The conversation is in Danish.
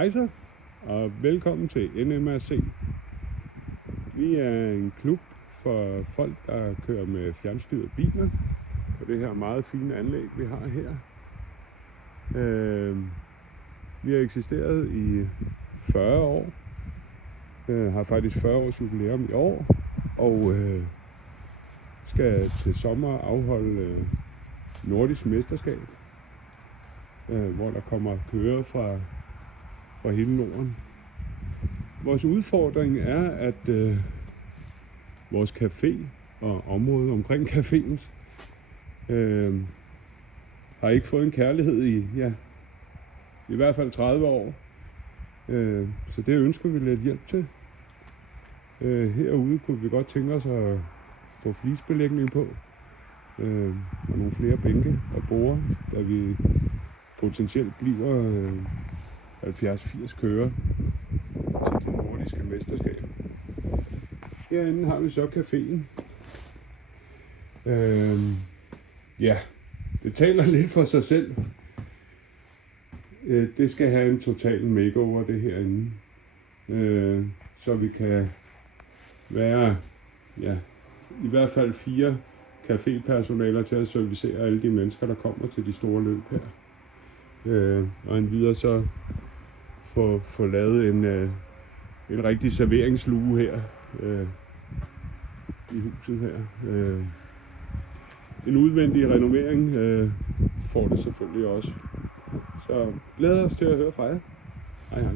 Hej så, og velkommen til NMRC. Vi er en klub for folk, der kører med fjernstyrede biler på det her meget fine anlæg, vi har her. Vi har eksisteret i 40 år, har faktisk 40 års jubilæum i år, og skal til sommer afholde nordisk mesterskab, hvor der kommer kører fra hele Norden. Vores udfordring er, at vores café og området omkring caféen har ikke fået en kærlighed i hvert fald 30 år. Så det ønsker vi lidt hjælp til. Herude kunne vi godt tænke os at få flisbelægning på, og nogle flere bænke og borde, da vi potentielt bliver 70-80 kører til det nordiske mesterskab. Herinde har vi så caféen. Det taler lidt for sig selv. Det skal have en total makeover, det herinde. Så vi kan være i hvert fald 4 cafépersonaler til at servicere alle de mennesker, der kommer til de store løb her. Og endvidere så få lavet en rigtig serveringslue her i huset her. En udvendig renovering får det selvfølgelig også. Så glæder os til at høre fra jer. Hej hej.